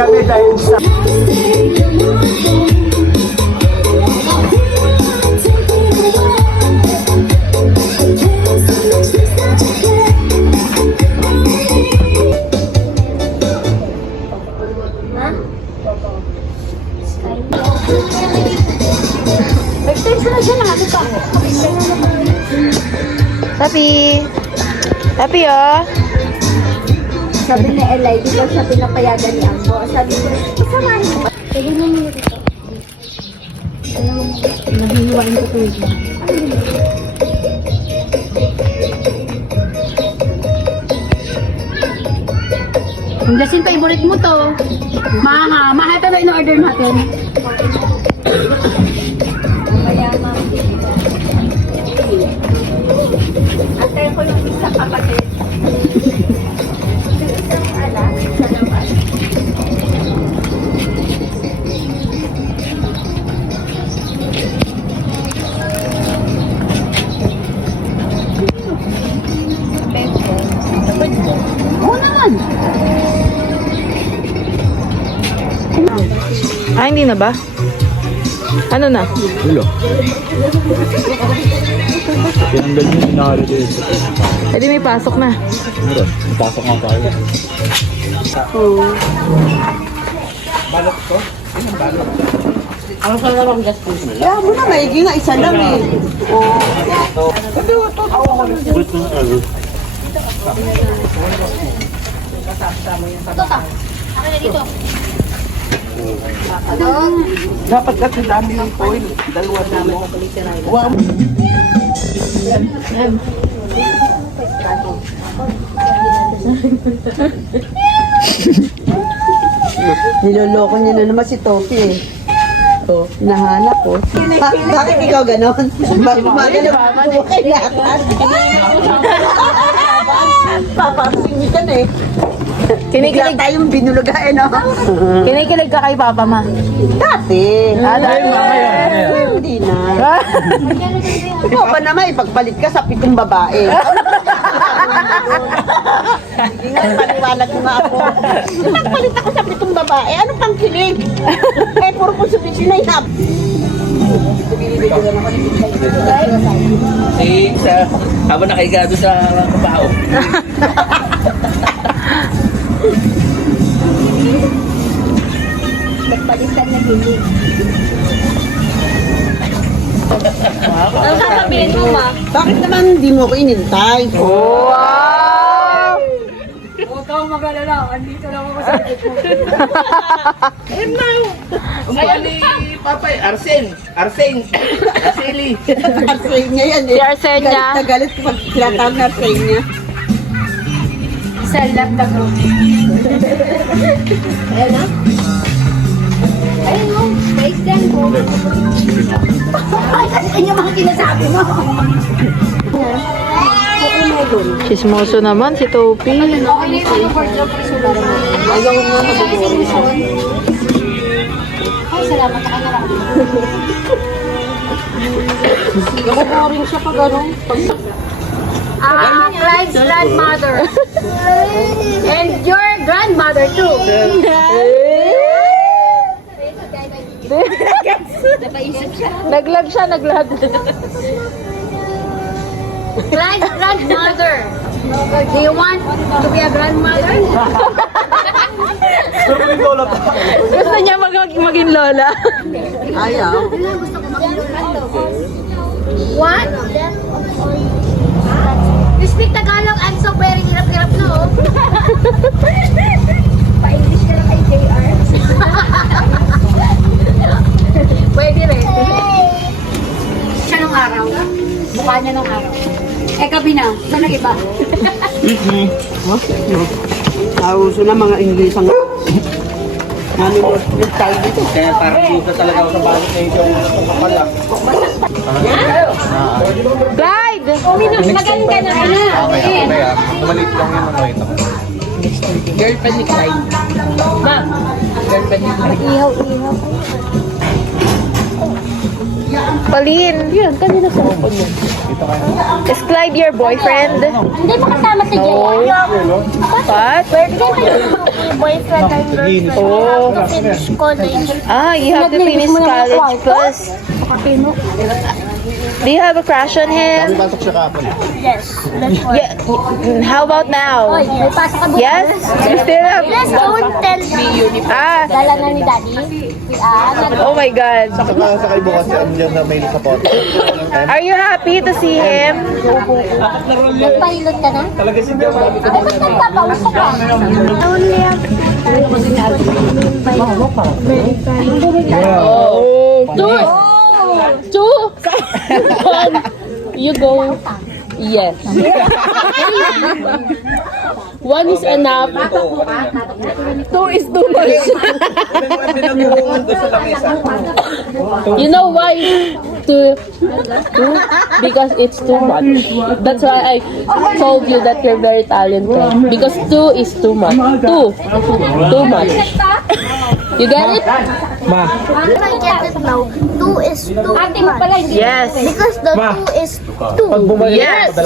Kami dahil sa... Tapi. Tapi oh. Sabi ni Eli, di ba siya pinapayagan ni Ambo? Sabi ko, kasamahin mo ba? Pwede mo nyo dito. Nahihiwain ko ito. Ang lasin favorite mo to. Mahal ito na in-order natin. Mayama. Antay ko yung isa kapatid. Ah, hindi na ba? Ano na? Ulo. Tinanggal nyo yung nakalitin. Eh di may pasok na. Meron. Napasok nga tayo. Balot ko? Ilang balot? Ano sa larong gas po? Kaya mo na, maigi nga, isa lang eh. Dapat kasi dami ng foil. Dalawa na mo. Wow. Niloloko niya na naman si Topi eh. Oh, nahanap ko. Bakit ikaw ganon? Magano mo kay lahat? Papasin ka na eh. Bigla tayong binulugain, no? Kinikilig ka kay Papa Ma. Dati. Dati. Hindi na. Ikaw ba naman, ipagpalit ka sa 7 babae. Hindi nga, paniwalag mo nga ako. Ipagpalit ako sa 7 babae. Ano pang kilig? Eh, puro ko subisi na inap. Habang nakaigado sa kapao. Nagpalitan na hilig. Ang sasabihin mo, ma? Bakit naman hindi mo ko inintay? Wow! Huwag kang mag-alala. Andito lang ako sa likod mo. Kaya ni Papay, Arsen. Arseli. Arsay niya yan eh. Si Arsenia. Galit na galit pag tinatawag na arsay niya. Sa lap na ko. Ayan na. Ayun mo. Face down mo. Ay, kasi kanya mga kinasabi mo. Chismoso naman si Topi. Okay na yung wardrobe ko sulat. Ayaw nga mag-uwi. Ay, salamat ka na lang. Boring siya pag ano. Clyde's grandmother. And your grandmother too. Napaisip siya. Naglag siya, naglag. Clyde's grandmother. Do you want to be a grandmother? Gusto niya maging lola. Ayaw. Gusto ko mag-lola. What? You speak Tagalog and so very hirap-hirap na oh. Pa-English ka lang kay JR. Pwede rin. Siya nung araw. Mukha niya nung araw. Eh, gabi na. Saan ang iba? Nauso na mga English ang... Ano mo, yung tayo dito. Kaya parang dito talaga ako sa balot na ito. Kapala. Clyde! Magaling ka na. Okay, maliit lang yung ano ito. Girlfriend ni Clyde. Ma! Girlfriend ni Clyde. Ihaw-ihaw. Pauline, Yun, kanina sa hapon yun. is Clyde your boyfriend? Hindi mo kasama si Jay. What? Hindi mo boyfriend and girlfriend. Oh. To finish college. Ah, you have to finish college first. Do you have a crush on him? Yes, that's why. Yeah. How about now? Oy, may pasok ka bukas. Yes? You still have? Please don't tell me. Ah, Dala na ni Daddy. oh my God. Sakay bukas si Anjan na mail sa photo. Are you happy to see him? Nagpahilot ka na? Talaga si Joe. Dami ko Ay, ba't nagpapauso ka? Only Two. One. You go. Yes. One is enough. Two is too much. You know why? Two? Because it's too much. That's why I told you that you're very talented. Because two is too much. Too much. You get it? I get it now. 2 is too much. Yes. Because the 2 is 2. Yes. You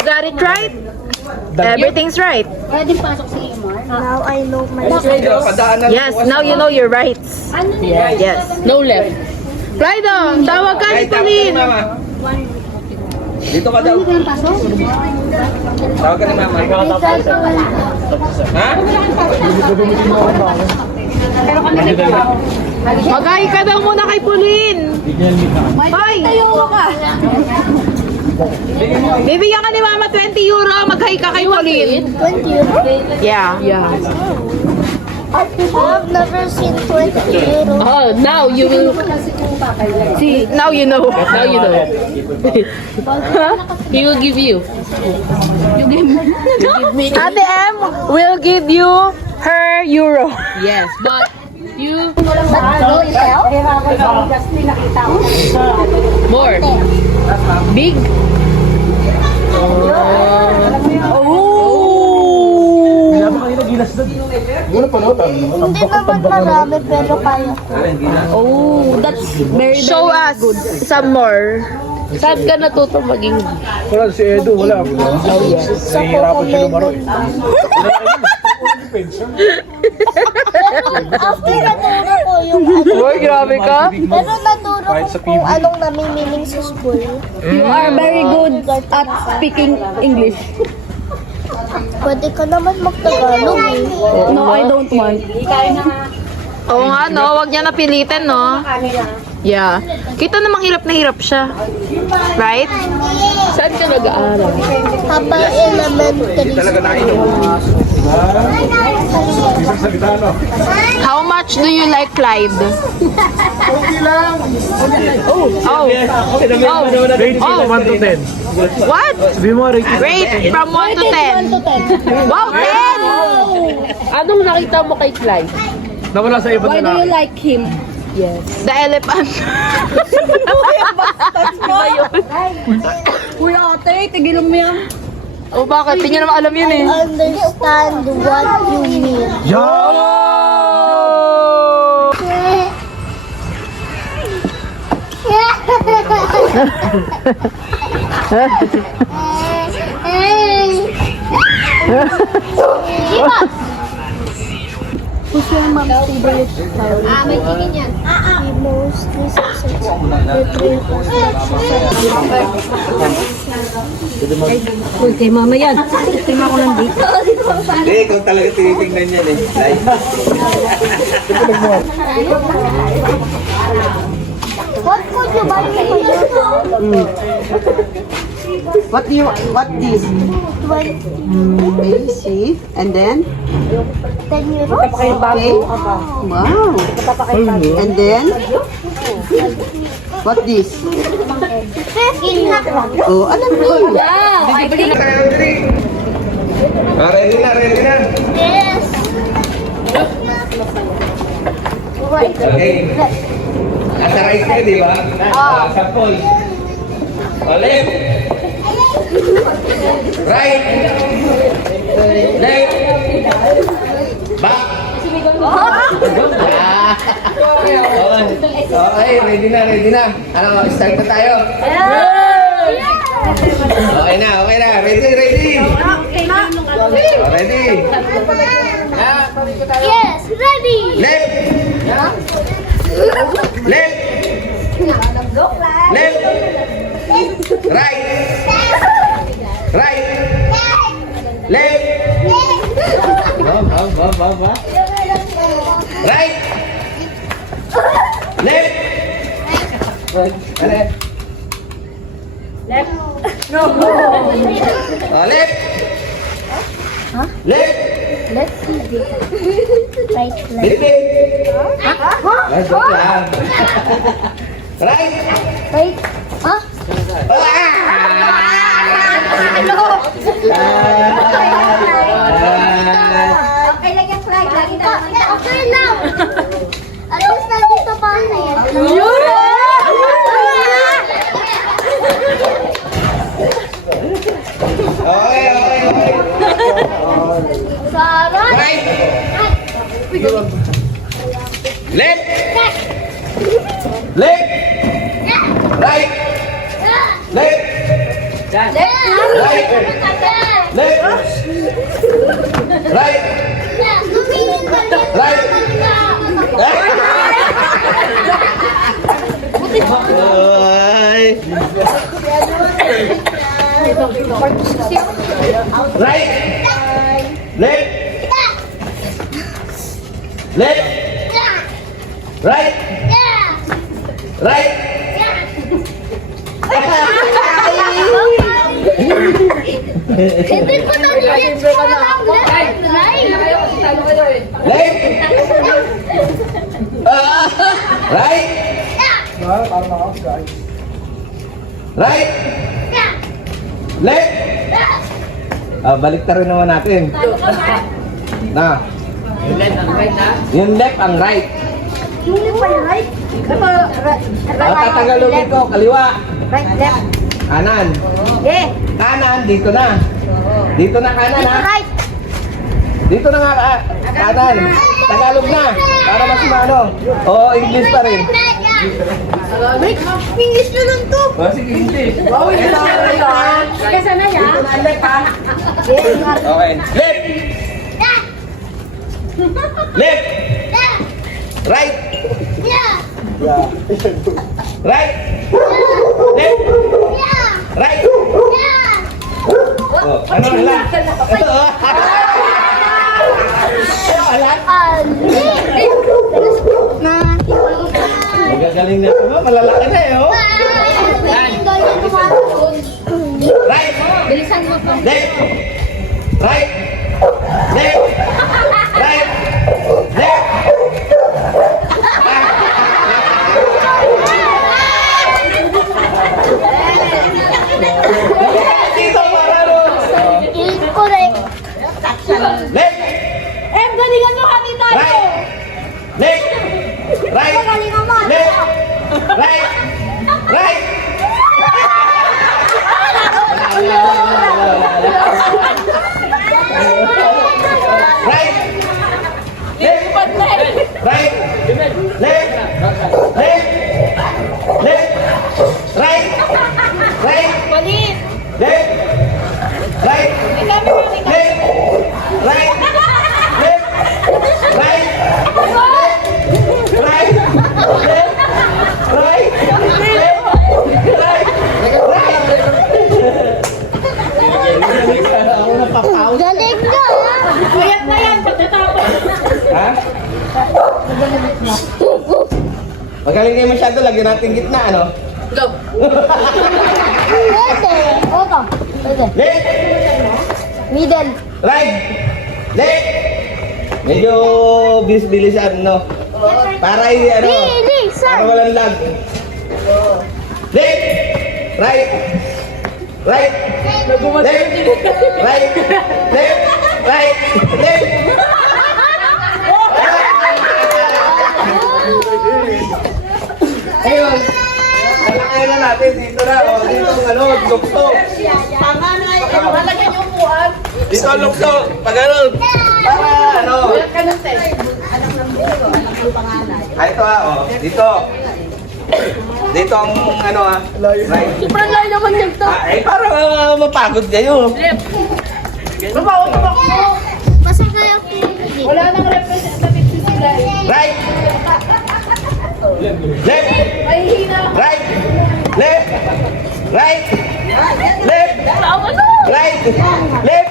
got it right? Everything's right. Pwede pasok si Imar. Now I know my Yes, now you know your rights. Yes. No left. Clyde, tawag ka ni Pauline. Dito ka daw. Tawag ka ni mama. Ha? Mag-hi ka daw muna kay Pauline. Hoy! Bibigyan ka ni Mama 20 euro. Mag-hi ka kay Pauline. 20 euro? Yeah. I've never seen 20 euro. Oh, now you will see. Now you know. Now you know. He will give you. You give me. Ate M will give you her euro. Yes, but you more. Big. Hindi naman marami pero kaya ko. Show us some more. Saan ka natuto maging? Wala si Edu, wala. Nahihirapan siya lumaro eh. Pero after naturo ko yung Uy, grabe ka. pero naturo ko kung anong namimiling sa school. You are very good at speaking English. Pwede ka naman mag-Tagalog eh. No, I don't want. Oo nga, no? Huwag niya napilitin, no? Yeah. Kita namang hirap na hirap siya. Right? Saan ka nag-aaral? Habang elementary. How much do you like Clyde? Oh. 1 to 10. What? Sabi mo, Ricky. Rate from 1 to 10. Wow, 10! Anong nakita mo kay Clyde? Nawala sa iba na lang. like him? Yes. The elephant. Iba yun. Kuya ate, tigilong mo yan. Oh, bakit? Hindi niya naman alam yun eh. Understand what you mean. Who's your mom's favorite child? May chicken yan. He mostly Uy, kay mama yan. Tingnan ko lang dito. Hindi, ikaw talaga tinitingnan yan eh. Live. What could you buy me for you? What this? 20. Okay, see? And then? 10 euros? Okay. Wow. And then? What this? 15 na. Oh, alam mo. Ready na. Yes. Okay. Nasa right kayo, di ba? Sa poll. Balik. Right. Left. Back. Ah. Okay, ready na. Ano, start na tayo. Okay na. Ready. Ready. Yes, ready. Left. Left. Left. Right. Right. Left. Ba. Right. Left. Left. Oh, left. Left. Let's see. Right, left. Left. Joke lang. Right. Right. Huh? Okay, lagyan flag. Lagi na. Okay lang. At least nandito pa na yan. Okay. Sarap. Right. Left. Left. Right. Left. Right. Left. Right. Right. Ay. Right. Left. Left. Right. Right. Hindi ko na nilip ko lang. Right. Left. Right. Right. Left. Balik rin naman natin. Na. Yung left ang right. Right. Tatagalogin ko, kaliwa. Right, left. Kanan. Eh. Kanan, dito na. Dito na kanan ha. Right. Dito na nga kanan. Tagalog na. Para mas mano. Oo, English pa rin. Wait, finish na lang to. Sige, English. Kasi na yan. Okay. Left. Left. Right. Right. Left. Right. Oh, ano lang? Ito. Magagaling na ito. Malalaki na eh. Oh. Right. Bilisan mo to. Left. Right. Left. Right. Left. Dito para Correct. Left. Galingan nyo hati tayo. Right. Left. Right. Galingan mo. Left. Right. Right. Right. Left. Right. Left. Left. Left. Right. Right. Palit. Left. Right. Left. Right. Left. Right. Right. Left. Right. Galing ka. Payat na yan. Pagkatapos. Ha? Magaling kayo masyado, lagyan natin gitna, ano? Pwede. Oto. Pwede. Left. Middle. Right. Left. Medyo bilis-bilisan, no? Para ano? Bilisan. Para walang lag. Left. Right. Right. Left. Right. Left. Right. Left. Ayun. Kalakayan na natin dito na. O, dito ang ano, lukto. Tama na Malagyan yung upuan. Dito ang lukso. Pag ano, para ano. Ganun, te. Ito oh. Dito. Dito ang ano right. Sobrang layo naman yan to. Para mapagod kayo. Basta kayo. Wala nang representative si sila. Right. Left. Ay, hina. Right. Left. Right. Left. Right. Left.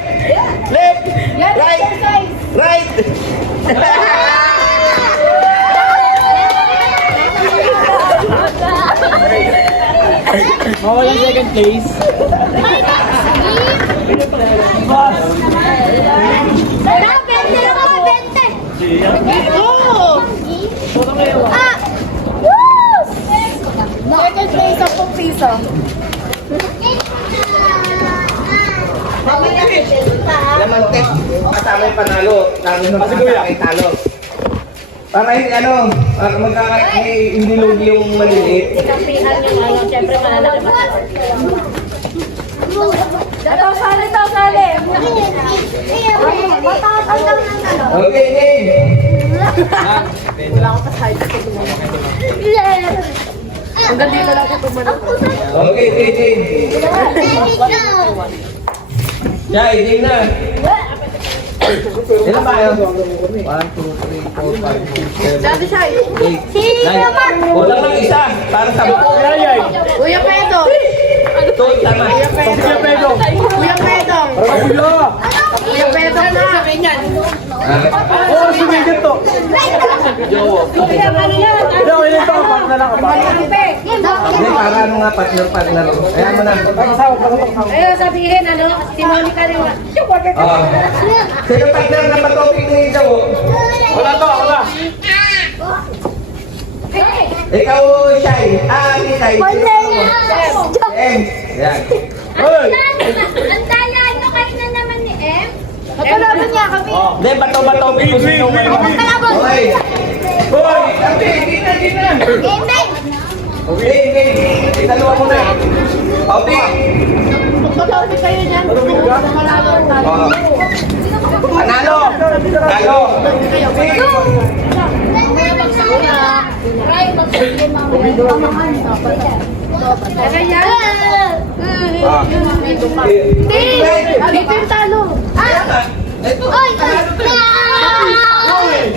Left. Yan, Right. exercise. Right. Mawala second place. Tara, 20 ako, 20. Ah! Woo! Second place, 10 piso. Laman test. Kasama yung panalo. Kasi kuya. Talo. Para hindi ano, hindi lugi yung maliliit. Kampihan yung ano, syempre malalaki pa. Ito, sali to, sali. Mataas ang lang ng ano. Okay, game. Hanggang dito lang ito man. Okay, game. Jai, game na. Ilan ba yun? 1, 2, 3, 4, 5, 6, 7, Sabi siya, 8, 9. Kulang lang isa para sa buko. Kuya Pedro. Ito, tama. Sige, Pedro. Kuya Pedro. Kuya! Kuya Pedro na. Sabi niyan. Oo, sumigit to. Kuya kanina. Hindi, okay lang to. Paano na lang ka pa? Hindi, para ano nga, partner. Kaya mo na. Ayun, sabihin, ano, si Monica rin. Oh. Sino partner na patopik ni Ikaw? Wala to, wala. Ikaw, Shai. Si Shai. Em. Yan. Hoy! Ang daya nyo kayo na naman ni Em. Nagkalaban niya kami. Hindi, bato-bato. Win, win, win, win. Okay. Hoy, gina. Amen. Okay. Italawa mo na. Okay. Magpapalapit kayo niyan. Oh. Panalo. Talo. Kaya yan. Ah. Dito yung talo. Ito. Oy!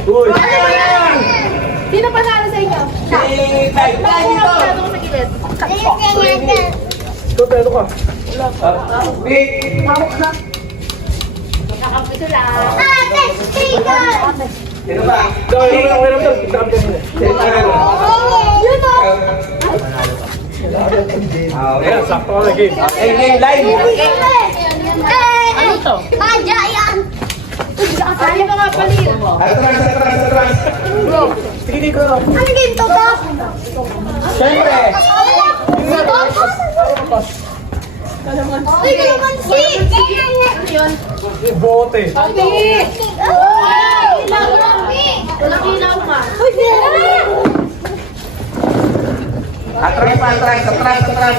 Uy! Sino panalo sa inyo? Si Tay. Dito. Ito, Pedro ka. Big. Ate! Tigil! Sino ba? Okay lang to. Champion. Sino panalo? Yun o! Okay. Ayan, sakto ka lagi. Live. Ano to? Madya yan! Sali mo nga pali. Atras. Sige, dito na. Ano game to to? Siyempre. Sige naman si! Bote. Nakinaw ka. Atras.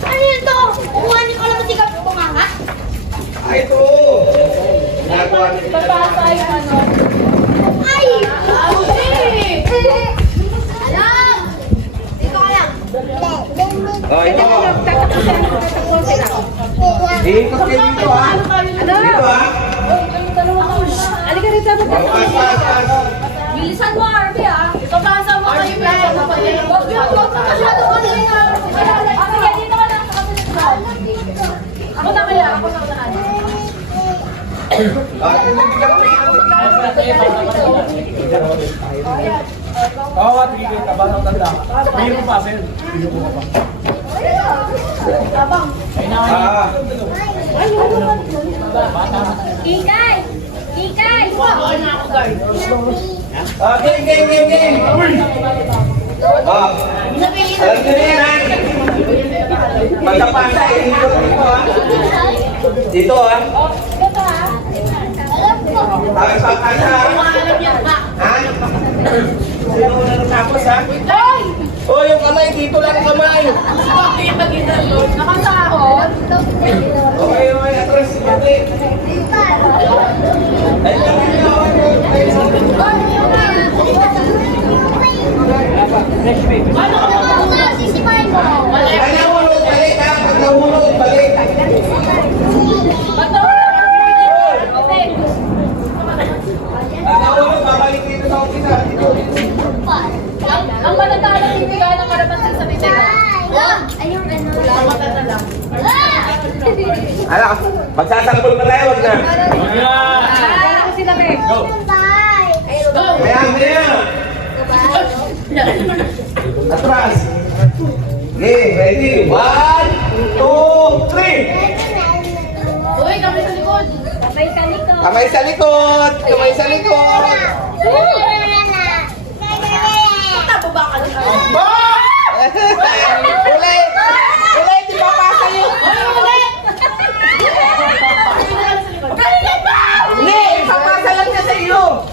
Ano yun to? Kuhanin ko lang si Kap kumanga? Ito. Nagawa ni Papasa yung ano. Ay! Alam! Dito ka lang. Oh, ito. Tatakbo sila. Ikot kayo dito ha. Ano? Dito ha. Halika rin sa mga. Pas. Bilisan mo, Arby, ah. Papasa mo kayo. Huwag yung masyado ka na yung sige, dito ka lang sa kabilang. Ako na kaya, ako na unahan. Oo, tigil ka ba ng tanda? Bigyan mo pa, sir. Bigyan mo pa. Kikay! Kikay! Game. Alam nyo na yan ha. Pagkapasa, ikot dito ha. Dito ha. Pagkapasa ha. Ha? Sino na natapos ha? Oh, yung kamay, dito lang yung kamay. Nakasahod. Okay, atras, bakit? Ay, Sisipain mo. Pag nahulog, balik ha. Pag nahulog, balik. Pag nahulog, babalik dito sa opisina. Ang matatalo bibigay ng karapatan sa bibigay. Ayun, ano. Ala, magsasanggol pa tayo, wag na. Ako sila, Meg. Bye. Maya, maya. Atras. Okay, ready? 1, 2, 3. Uy, kami sa likod. Sabay sa likod. Kamay sa likod. Kamay sa likod. Tababa ka din. Ulit! Ulit! Di ba pasa yun? Hindi! Ipapasa lang niya sa iyo!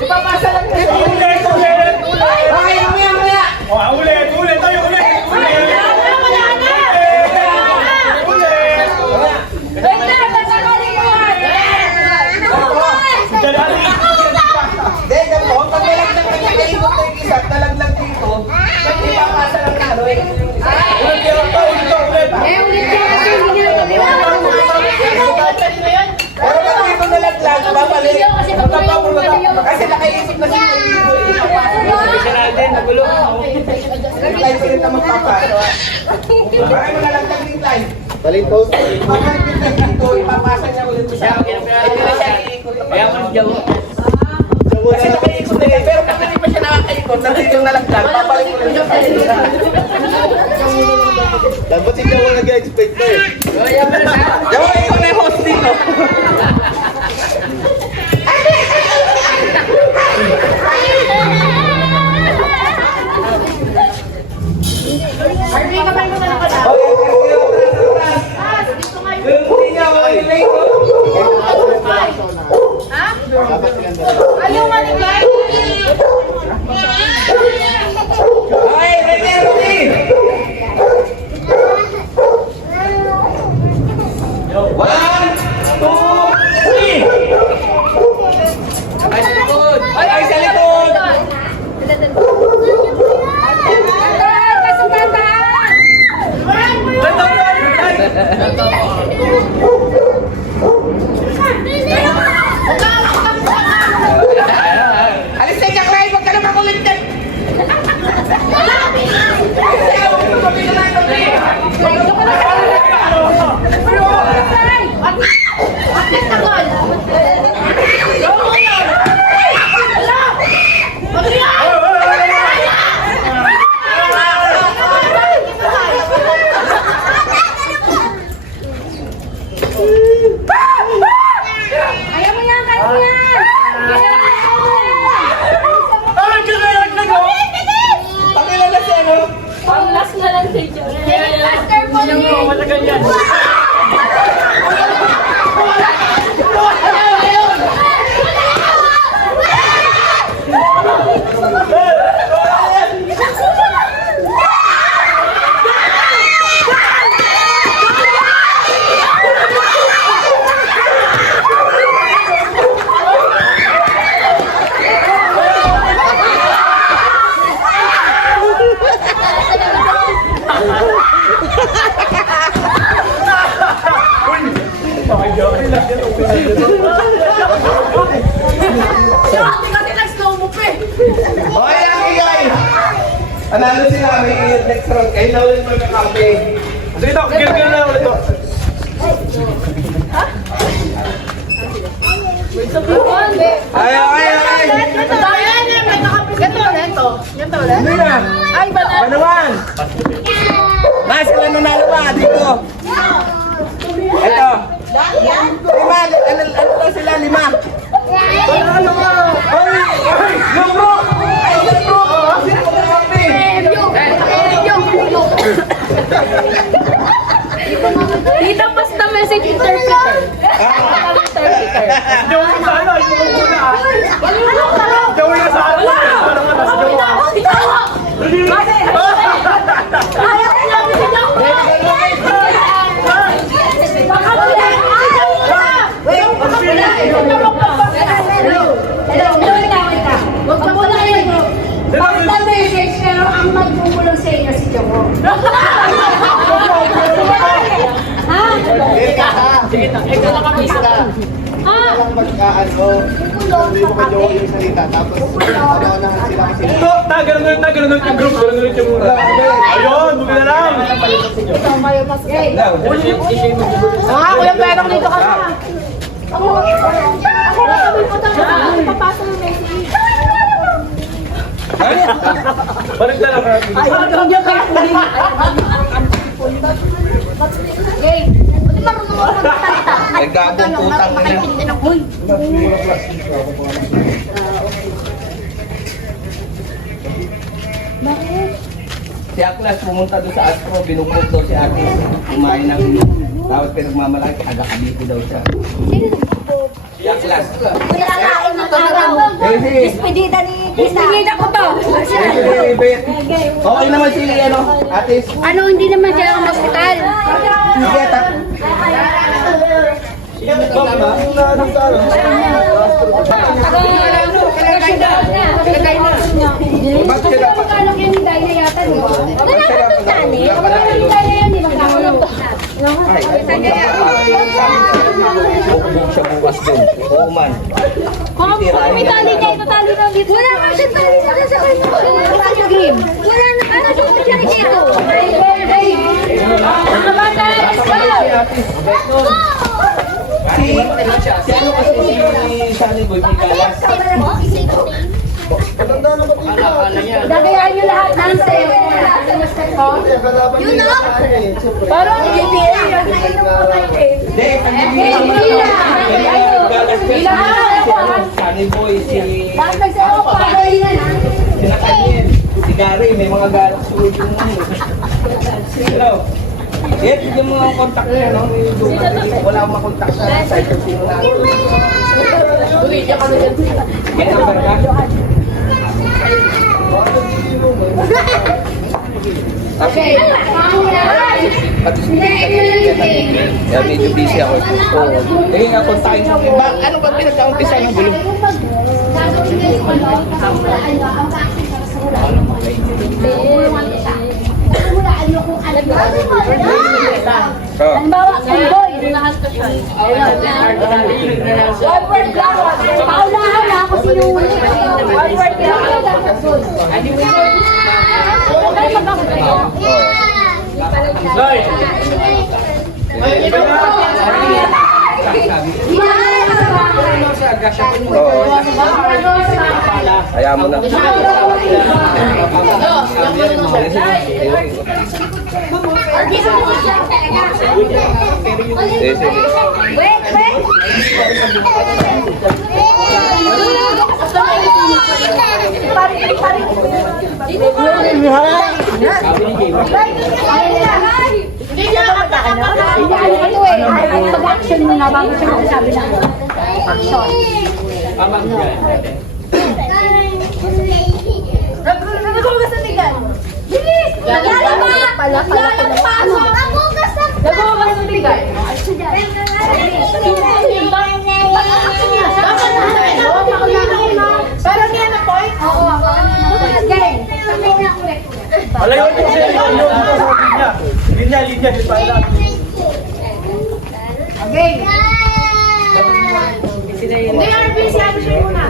Ipapasa lang niya sa iyo! Ulit, ulit, ulit. Okay, mamaya, mamaya! Oh, ulit, ulit, tayo ulit. Ulit. Mamaya! Wait na, tatanggalin mo yan. Dali. Hindi, ganito. Pag nalaglag na niya kaikot na yung isa, nalaglag dito, ipapasa lang na, no? Ulit, ulit. Ulit yan kasi hindi nyo kami Pero pag dito nalaglag, babalik. Kasi nakaisip na siya dito, ipapasa lang. Tayo ko rin na magpapasa. Bakit mo nalaglag din tayo? Balik po. Babalik din tayo dito, ipapasa niya ulit mo siya. Hindi na siya iikot na pa. Kasi nakaikot na yan, pero pag hindi pa siya nakakaikot, nandito yung nalaglag, babalik mo ulit siya. Dapat hindi ako nag-expect na eh. Yawa, ikaw na yung host dito. Arby, kapag mo na lang ka na. Okay, hindi niya ako nilay ko. Ayaw maligay. Okay, ready, ready. 1, 2, 3. Ay, sa likod. Ay, sa likod. Alis na Jack Ryan, huwag ka na makulit dyan. Ayaw mo yan, kaya mo yan. Pakilala si ano? Ang last na lang si Joy. Master po niya. Okay lang, Igay. Analo sila, may next round. Kayo na ulit magkakampi. Sige to, gil na ulit to. Ay, ay, ay. Hindi na. Ay, Banawan. Mas, sila nanalo ba? Dito. Ito. Lima. Ano lang sila? Lima. Ano ba? Ay, ay, yung bro. Ay, yung bro. Sino magkakampi? Dito basta message interpreter. Interpreter. Gawin mo sa ano, ito mo muna ah. Gawin mo sa ano. Parang ano, sa gawa. Ikaw! ikaw nakamiss ka. Ah! Walang magkaano. Hindi mo kajowa yung salita. Tapos, panaunahan sila kasi. Ito, ganun ulit yung group. Ganun ulit yung muna. Ayun, buti na lang. Kuya Perong dito ka na. Ako na kami po tayo. Papasok ng message. Balik na lang. Gay, buti marunong ako magsalita. Ay, gagong putang ina. Makaintindi ng huy. Si Aklas pumunta doon sa Astro, binukot daw si Ate. Kumain ng tapos pinagmamalaki, taga-Cavite daw siya. Si Aklas. Nilalain ng araw. Despedida ni Tisa. Despedida ko to. Okay naman si Atis. Ano, hindi naman siya ang hospital. Sige, Magkano kayo ni Daya yata, di ba? Wala ka itong tani. Wala ka yung Daya yan, di ba? siya bukas doon. Oo man. Kung may tali niya, ito tali na dito. Wala ka siya tali na sa kanya. Wala green. Wala na. Ano siya dito? Mga bata, let's go! Si ano kasi si Sunny Boy Picalas. Gagayahin niyo lahat ng Yun na! parang hindi Sunny Boy, si Bakit nagsayaw ko? Gagayahin na. si Gary, may mga galak sa ulo mo. Hello. Yung mga kontak niya, no? Wala akong makontak sa site of sino na. Yan ang barka. Okay. Yeah, medyo busy ako. Eh, nga kontakin ko. Ano ba pinagkaumpisa ng gulo? Halimbawa, boy. One word lang. Paunahan na ako sinuli. One word lang. Okay, magkakaroon. Kaya mo na. Wait, wait. Mag-action muna bago siya magsabi ng action. Nagugas na tigan. Bilis! Naglalaba! Naglalaba! Nagugas na! Nagugas na tigan. Parang yan na point? Oo. Game. Alayo ko siya yung linya. Linya, di pa lang. Okay. Hindi, RB, siya muna.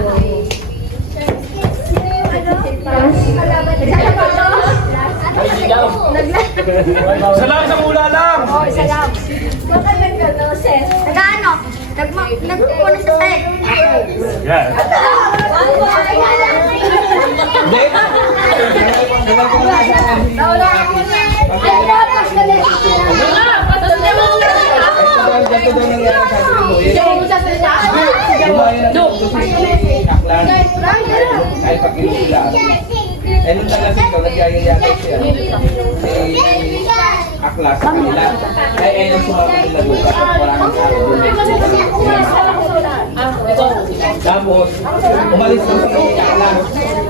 Salam sa mula lang. Oo, isa lang. Nag-ano? Nagpupuno sa set. Yan. Ganito daw nangyari sa atin mo. Kahit pag inula. Eh, nung nalasing daw, nagyayayakay siya. Si Aklas sa kanila. Eh, yung sumama nila doon. Kapag wala nang tao doon. Tapos, umalis daw si Aklas.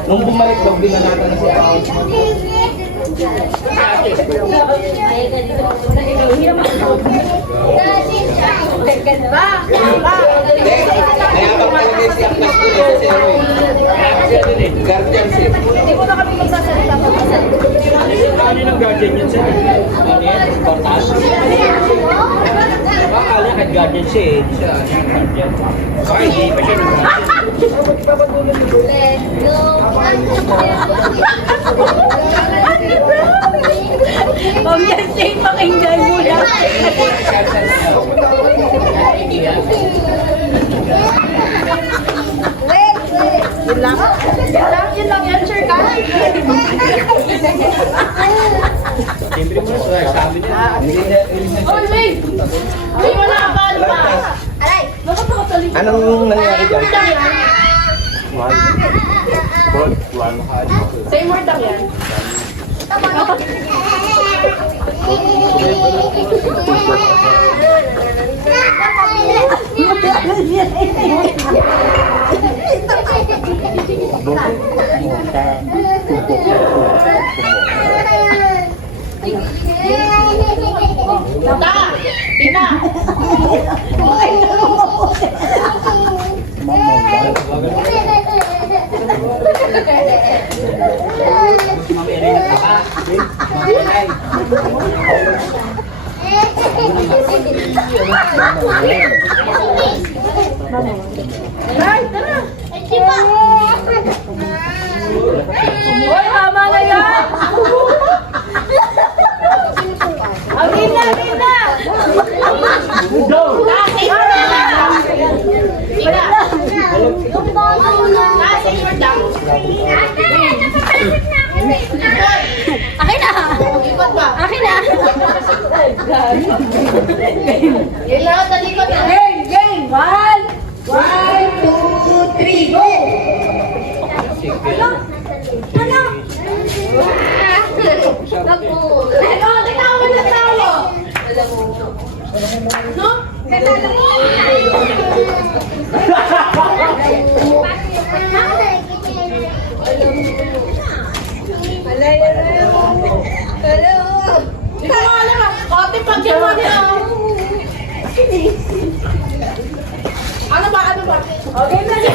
Nung bumalik daw, binanatan na si Aklas. Nayabang talaga si Aklas doon sa zero eh. Guardianship. Hindi ko na kami magsasalita pa. Ano ng guardian yun sir? Portal. Bakala ka nag-guardian siya eh. Siya, guardian. Baka hindi pa siya Ma'am, yan safe, pakinggan mo lang. Yun lang yan, sure ka? Siyempre mo na, sabi niya. Oy, wait! Wait, wala ka ba? Ano ba? Aray! Bakit nakatalikod? Anong nangyari dyan? Mordang yan? Sa'yo mordang yan? Ta! Ina! Hoy, tama na yan! Agin na! Agin na! Akin na! Akin na! Kailangan talikod na. Game! Game! 1, 2, 3, go! Ano? Tingnan mo na tayo! No? Hindi ko alam ah. Kote pag yan mo niya. Ano ba? Ano ba? Okay na siya.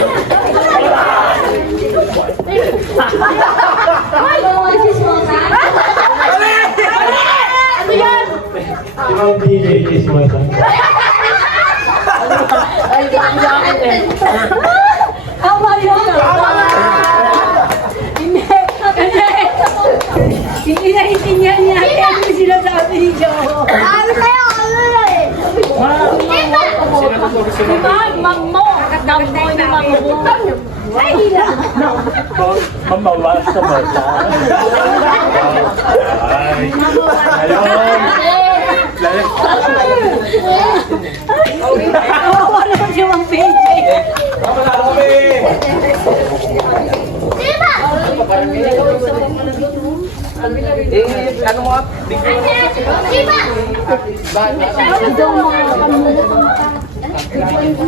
Ano yan? Tama yun! Hindi! Hindi! Hindi naiintindihan niya kaya ano sinasabi ni Joe. Ano kayo? Ano na eh? Mang mo! Damboy ni Mang mo! Ay, hila! Mamawas sa bata. Ay. Ayun. Kawawa naman siya ang PJ. Diba? Ano mo? Diba?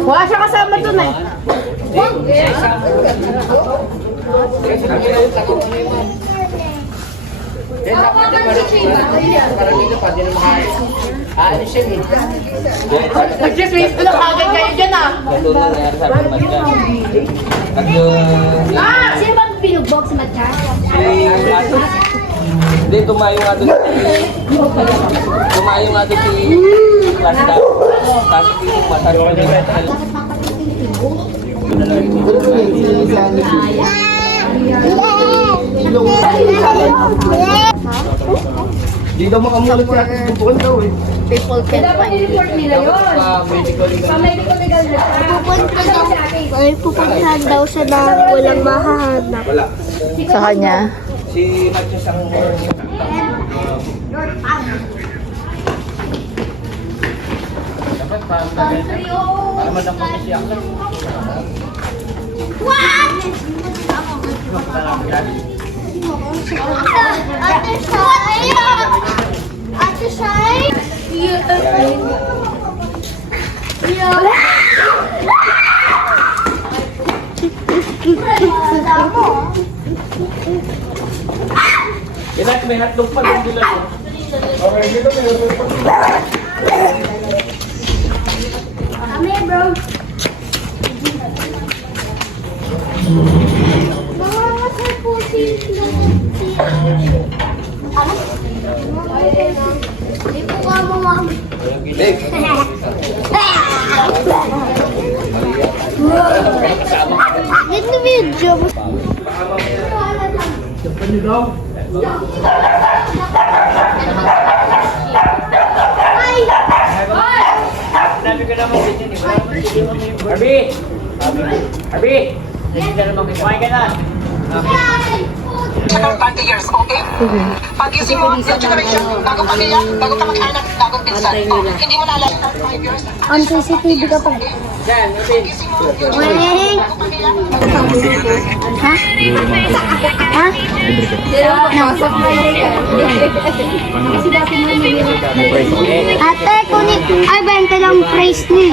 Wala siya kasama dun eh. Nag-dismiss ko lang agad kayo dyan ah. Sino ba binugbog sa matcha? Hindi, tumayo nga doon. Tumayo nga doon si Basta. Kasi yung masasabi. Hindi daw makamulat si Ate Bukol daw eh. People can Dapat i-report nila yun. Medical Sa medical legal na. Pupuntahan daw siya na walang mahahanap. Wala. Sa kanya? Si Matches ang... Dapat para madamang siya. Ate Shai! Ate Shai! Inak, may hotdog pa din nila. Okay, dito may hotdog pa. Kami, bro. Mga masay po si... Hindi po ka mo, ma'am. Hey! Get the video. Sabi ko naman din yun eh. Harvey! Harvey! Hindi ka naman kumain ka na. Tsaka 20 years, okay? Pag-isip mo, yung generation, bago pamilya, bago ka mag-anak, bagong pinsan. Hindi mo naalala ng 5 years. On CCTV ka pa. Yan, Harvey. Wait. Ha? Ha? Ate, kunin. Ay, 20 lang price ni.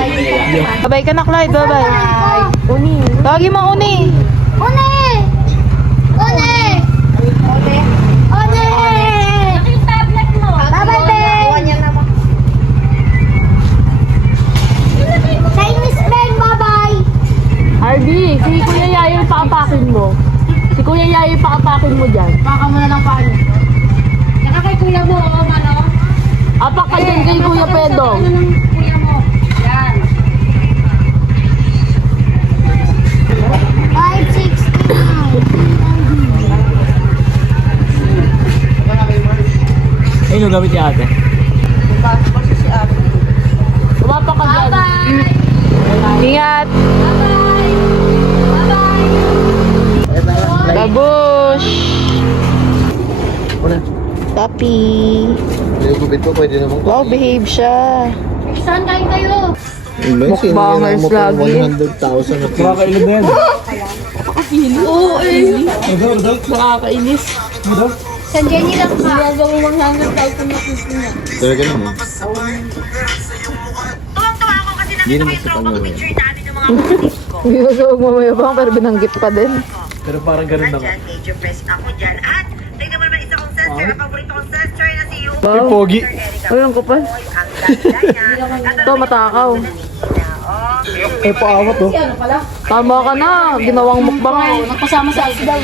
Babay ka na, Clyde. Babay. Uni. Lagi mo, Uni. Une! Une! Une! Yung tablet mo. Bye-bye, Ben! Chinese Ben, bye-bye! Harvey, si Kuya Yayo yung pakapakin mo. Si Kuya Yayo yung pakapakin mo dyan. Baka mo na lang paano. Saka kay kuya mo, ano? Apak ka dyan kay Kuya Pedong. Ano ng kuya mo? Yan. 560 now. Ayun, gamit ni ate. Umapak ka dyan. Ingat. Babush. Papi. Yung gubit mo, pwede naman ko. Wow, behave siya. Saan kain kayo? Mukbangers lagi. 100,000 na Makakailog na yan. Oo eh. Nakakainis. Sa Jenny lang ka. Gagawin 100,000 na piso niya. Talaga naman. Hindi naman sa kanya. Hindi ko siya magmamayabang pero binanggit pa din. Pero parang ganun na nga. Medyo fresh ako dyan. At, tingnan mo naman isa kong sister, ang paborito kong sister na si Yu. Ay, pogi. Ayun ko pa. Ang ganda niya. Ito, matakaw. Ay, paawat oh. Tama ka na. Ginawang mukbang. Nagpasama sa Asda.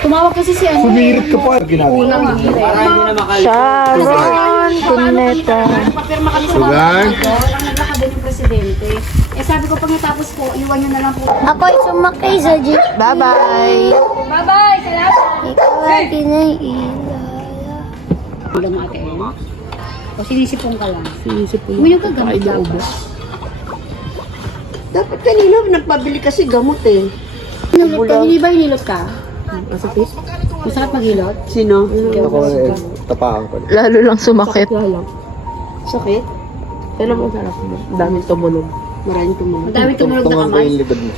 Tumawag kasi si ano. Sumirit ka pa. Ginagawa. Para hindi na makalimutan. Sharon Cuneta. Papirma kami sa Sugar? mga ang naglakad din yung presidente. Eh sabi ko pag natapos po, iwan nyo na lang po. Ako ay sumakay sa jeep. Bye-bye. Bye-bye. Salamat. Ikaw ay kinaiilala. Ulam ate eh. O sinisipong ka lang. Sinisip ko Uminom ka gamot dapat. Dapat kanina, nagpabili kasi gamot eh. Hinilot ka? Hindi ba hinilot ka? Masakit? Masakit maghilot? Sino? Ako eh, tapakan ko. Lalo lang sumakit. Sakit? Pero masarap mo. Daming tumunog. Maraming tumulong. Madami tumunog na Tungan ko kamay. yung likod mo.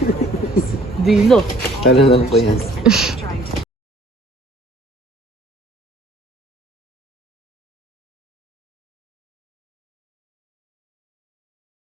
Dilo. Lalo lang ko yan.